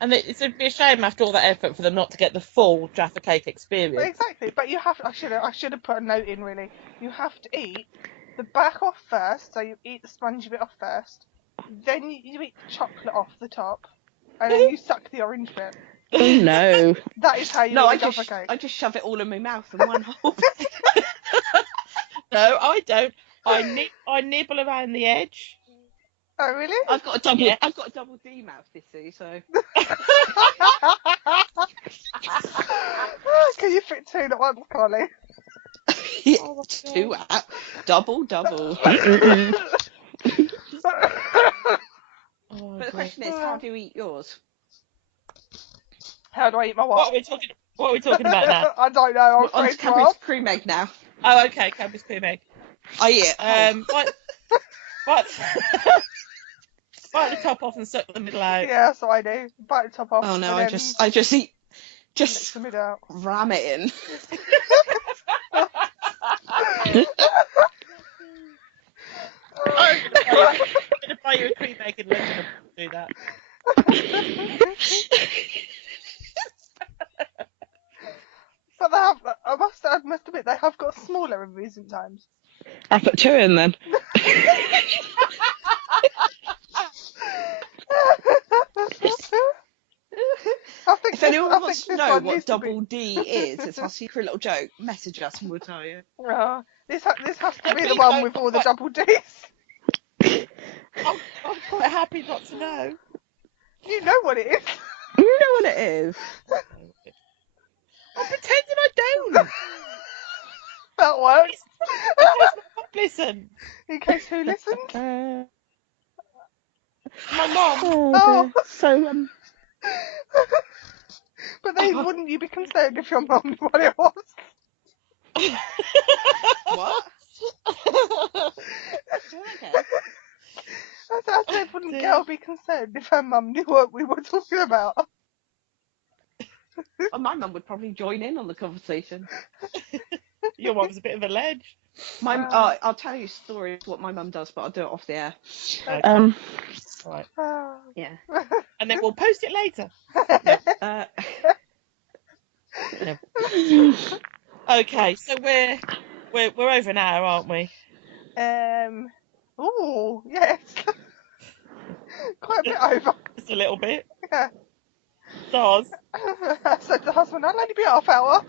And it'd be a shame after all that effort for them not to get the full Jaffa cake But experience. exactly. But you have. I should have put a note in. Really, you have to eat the back off first. So you eat the spongy bit off first. Then you eat the chocolate off the top, and then you suck the orange bit. Oh no! That is how you eat a Jaffa cake. I just shove it all in my mouth in one hole. No, I don't. I nibble around the edge. Oh really? I've got a double D mouth, you see. So. Can you fit two at once, Carly? Yeah, two out. Double. Oh, But the question is, how do you eat yours? How do I eat my What are we talking about now? I don't know. On to Cadbury's cream egg now. Oh, okay, Cadbury's cream egg. I eat it. Bite the top off and suck the middle out. Yeah, that's what I do. Bite the top off. Oh no, and I then just eat, mix the middle out. ram it in. I'm gonna buy you a cream egg in London and do that. But I must admit, they have got smaller in recent times. I put two in then. If anyone wants to know what double D is, it's our secret little joke. Message us and we'll tell you. This has to be the one with all the double Ds. I'm quite happy not to know. You know what it is. You know what it is. I'm pretending I don't. That works. Listen. In case who listened? My mum. Oh. So But then wouldn't you be concerned if your mum knew what it was? what? I said, wouldn't Gail be concerned if her mum knew what we were talking about? Well, my mum would probably join in on the conversation. Your mum's a bit of a ledge. I'll tell you stories what my mum does, but I'll do it off the air. Okay. Right. Yeah. And then we'll post it later. No. Okay, so we're over an hour, aren't we? Oh yes. Quite a bit over. Just a little bit. Yeah. Stars. I said to the husband, I'll only be half hour.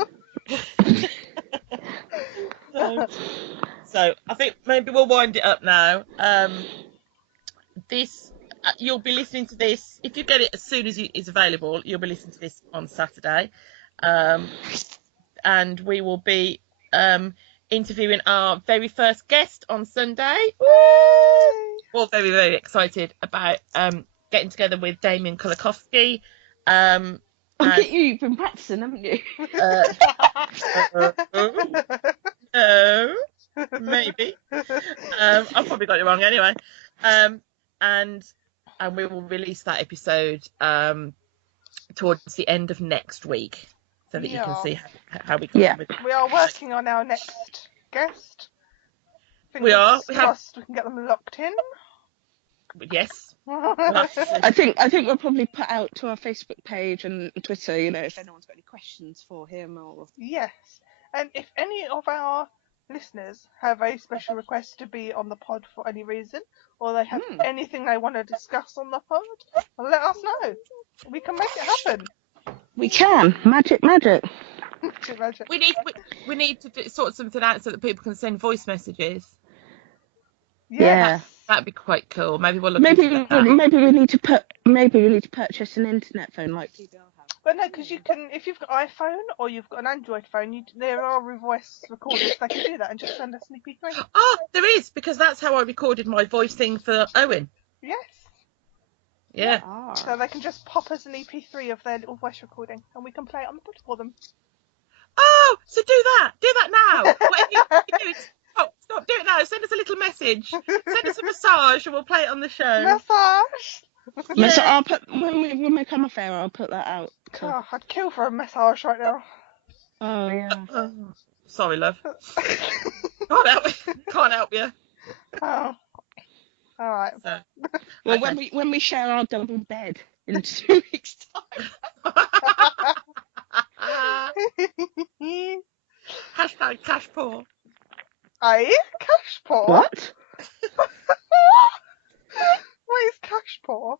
So I think maybe we'll wind it up now. This you'll be listening to this if you get it as soon as it's available. You'll be listening to this on Saturday, and we will be interviewing our very first guest on Sunday. Woo! We're all very, very excited about getting together with Damien Kolakowski. You've been practicing, haven't you? No, maybe. I've probably got it wrong anyway. And we will release that episode towards the end of next week, so that you can see how we come with it. We are working on our next guest. We are. We can get them locked in. Yes. I think we'll probably put out to our Facebook page and Twitter, if anyone's got any questions for him or. Yes, and if any of our listeners have a special request to be on the pod for any reason, or they have anything they want to discuss on the pod, let us know. We can make it happen. We can. Magic. We need to sort something out so that people can send voice messages. Yeah. That'd be quite cool. Maybe we'll look maybe into that. maybe we need to purchase an internet phone like PBR have. But no, because you can, if you've got iPhone or you've got an Android phone, there are voice recorders. They can do that and just send us an MP3. Oh, there is, because that's how I recorded my voice thing for Owen. Yes. Yeah. So they can just pop us an EP3 of their little voice recording, and we can play it on the pod for them. Oh, so do that now. Whatever you do, stop, do it now. Send us a little message. message. Send us a massage and we'll play it on the show. Massage. So I'll put when we come off air, I'll put that out. Oh, I'd kill for a massage right now. Oh yeah. Sorry, love. Can't help you. Oh. All right. So, Well, okay. when we share our double bed in 2 weeks' time. Hashtag cash poor. Aye? Cash poor? What? What is cash poor?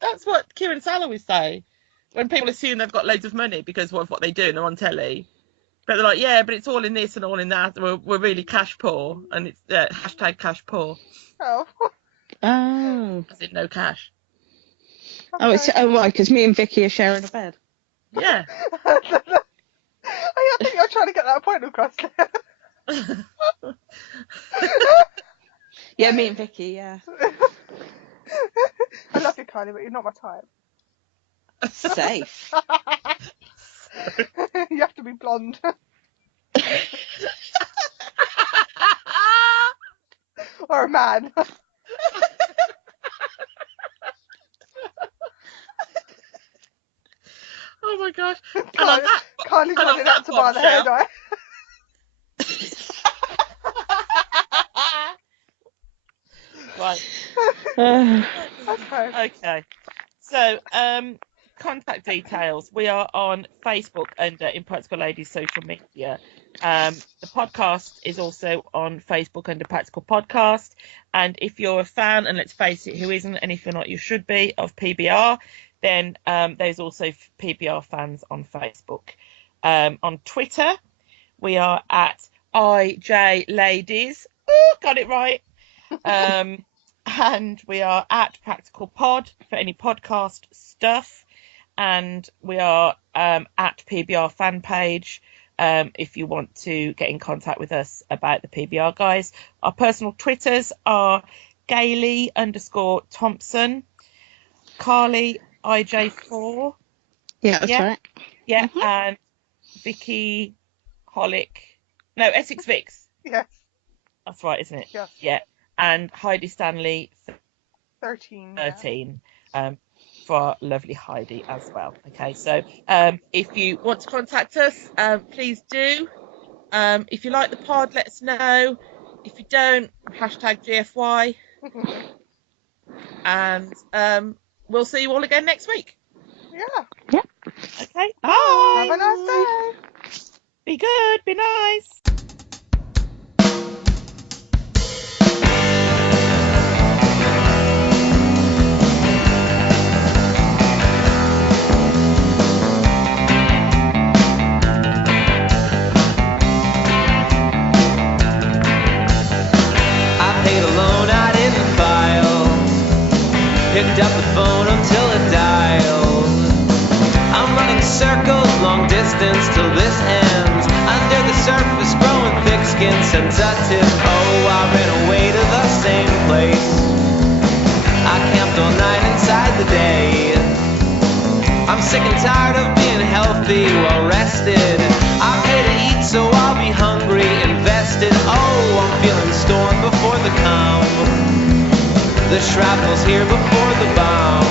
That's what Kieran Sal always say. When people assume they've got loads of money because of what they do and they're on telly. But they're like, yeah, but it's all in this and all in that. We're really cash poor. And it's hashtag cash poor. Oh. Oh. As in no cash. Oh, it's why? Because me and Vicky are sharing a bed. Yeah. I think you're trying to get that point across there. Yeah, me and Vicky, yeah. I love you, Kylie, but you're not my type. Safe. You have to be blonde. Or a man. Oh my gosh. Kylie's running out to buy the hair dye. Right. Okay. So, contact details. We are on Facebook under Impractical Ladies social media. The podcast is also on Facebook under Practical Podcast. And if you're a fan, and let's face it, who isn't, and if you're not, you should be, of PBR, then there's also PBR fans on Facebook. On Twitter, we are at IJLadies. Oh, got it right. And we are at Practical Pod for any podcast stuff. And we are at PBR fan page if you want to get in contact with us about the PBR guys. Our personal Twitters are Gailey_Thompson, Carly IJ4. Yeah, that's right. Yeah, and Vicky Holic. No, Essex Vix. Yes. That's right, isn't it? Yes. Yeah. And Heidi Stanley 13. For our lovely Heidi as well. Okay, so if you want to contact us, please do. If you like the pod, let us know. If you don't, hashtag GFY. And we'll see you all again next week. Yeah. Okay, bye. Have a nice day. Be good, be nice. Picked up the phone until it dialed. I'm running circles, long distance till this ends. Under the surface, growing thick skin, sensitive. Oh, I ran away to the same place. I camped all night inside the day. I'm sick and tired of being healthy, well rested. I pay to eat, so I'll be hungry, invested. Oh, I'm feeling storm before the calm. The shrapnel's here before the bomb.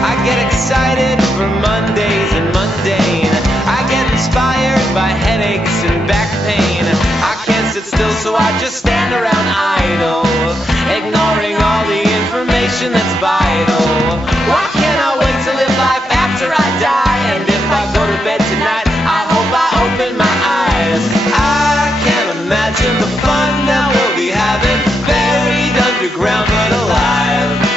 I get excited for Mondays and mundane. I get inspired by headaches and back pain. I can't sit still, so I just stand around idle, ignoring all the information that's vital. Why can't I wait to live life after I die? And if I go to bed tonight, I hope I open my eyes. I can't imagine the fun that we'll be having, buried underground but alive.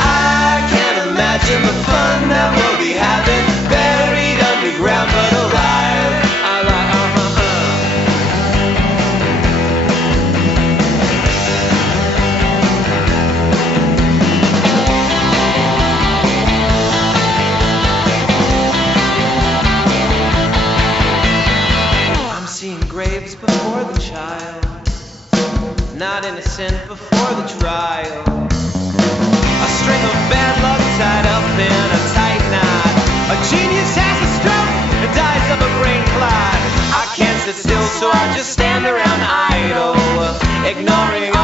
I can't imagine the fun that we'll be having, buried underground but alive. I'm seeing graves before the child, not innocent before the trial. A string of bad luck tied up in a tight knot. A genius has a stroke and dies of a brain clot. I can't sit still, so I just stand around idle, ignoring